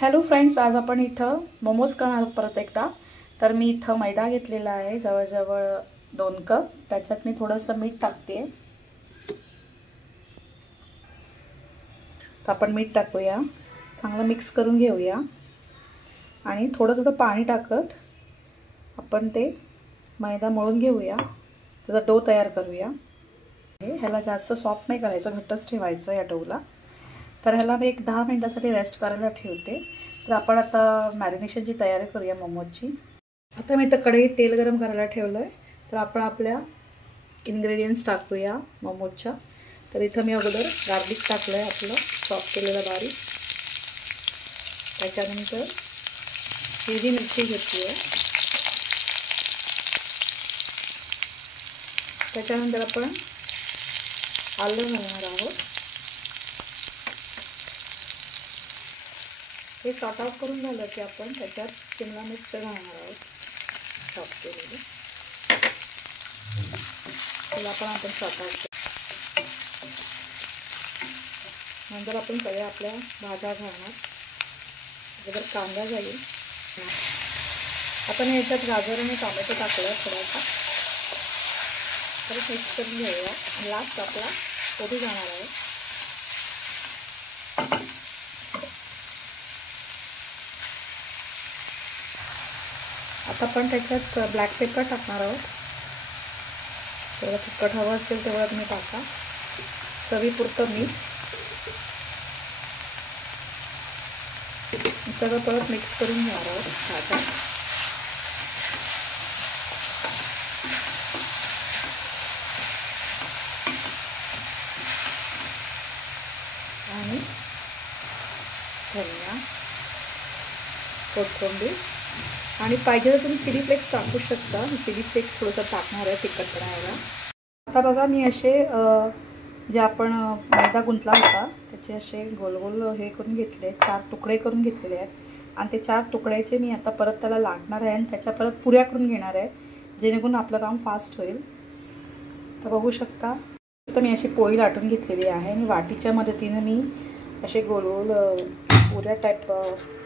Hello friends, आज आपण इथं मोमोज करणार आहोत परत एकदा. तर मी इथं मैदा घेतलेला आहे जवळजवळ 2 कप. त्याच्यात मी थोडंसं मीठ टाकते. तर आपण मीठ टाकूया, चांगलं मिक्स करून घेऊया आणि थोडं थोडं पाणी टाकत आपण ते मैदा मळून घेऊया. त्याचा डो तयार करूया. ह्याला जास्त सॉफ्ट नाही करायचं, घट्टच ठेवायचं या डोला. तर ह्याला मी एक 10 मिनिटासाठी रेस्ट करायला ठेवते. तर आपण आता मॅरिनेशनची तयारी करूया मोमोजची. आता मी इथं कढईत तेल गरम करायला ठेवलं आहे. तर आपण आपल्या इन्ग्रेडियंट्स टाकूया मोमोजच्या. तर इथं मी अगोदर गार्लिक टाकलं आहे आपलं चॉप केलेलं बारीक. त्याच्यानंतर हिरवी मिरची घेतली आहे. त्याच्यानंतर आपण आलं घालणार आहोत. हे सॉर्ट आउट करून झालं की आपण त्याच्यात शिमला मिरची घालणार आहोत चॉप केलेली. त्याला पण आपण सॉर्ट आउट करू. नंतर आपण सगळ्या आपल्या भाज्या घालणार. अगोदर कांदा जाईल. आपण याच्यात गाजर आणि टोमॅटो टाकलं थोडासा. परत मिक्स करून घेऊया आणि लास्ट आपला कोबी जाणार आहे. आता आपण त्याच्यात ब्लॅक पेपर टाकणार आहोत. तेवढं तिखट हवं असेल तेवढं तुम्ही टाका. चवीपुरतं मीठ. सगळं परत मिक्स करून घेणार आहोत भाज्या. आणि धनिया, कोथिंबीर आणि पाहिजे तर तुम्ही चिली फ्लेक्स टाकू शकता. चिली फ्लेक्स थोडंसं टाकणार आहे तिखट करायला. आता बघा मी असे जे आपण मैदा गुंतला होता त्याचे असे गोल गोल हे करून घेतले, 4 तुकडे करून घेतलेले आहेत. आणि ते 4 तुकड्याचे मी आता परत त्याला लाटणार आहे आणि त्याच्या परत पुऱ्या करून घेणार आहे, जेणेकरून आपलं काम फास्ट होईल. तर बघू शकता तर मी अशी पोळी लाटून घेतलेली आहे आणि वाटीच्या मदतीने मी असे गोल गोल पुऱ्या टाईप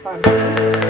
पाडते.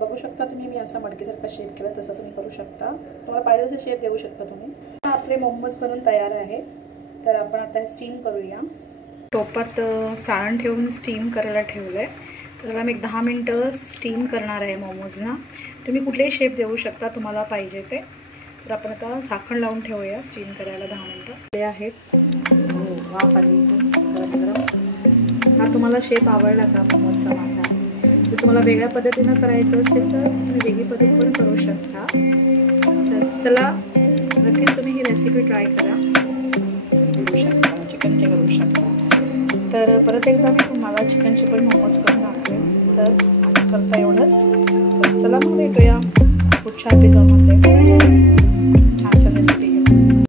बघू शकता तुम्ही मी असा मडकीसारखा शेप केला, तसं तुम्ही करू शकता. तुम्हाला पाहिजे तसं शेप देऊ शकता तुम्ही. आपले मोमोज बनून तयार आहेत. तर आपण आता स्टीम करूया. टोपात चाळण ठेवून स्टीम करायला ठेवलं आहे. तर त्याला मी एक 10 मिनटं स्टीम करणार आहे मोमोजना. तुम्ही कुठलेही शेप देऊ शकता तुम्हाला पाहिजे ते. तर आपण आता झाकण लावून ठेवूया स्टीम करायला 10 मिनटं. ते आहेत वाफ आली गरम गरम. हा तुम्हाला शेप आवडला का मोमोजचा माझा? जर तुम्हाला वेगळ्या पद्धतीनं करायचं असेल तर तुम्ही वेगळी पद्धत पण करू शकता. तर चला नक्कीच तुम्ही ही रेसिपी ट्राय करा. करू शकता, चिकनचे करू शकता. तर परत एकदा मी तुम्हाला चिकनचे पण मोमोज करून दाखवेन. तर आज करता एवढंच. तर चला मग भेटूया पुढच्या एपिसोडमध्ये.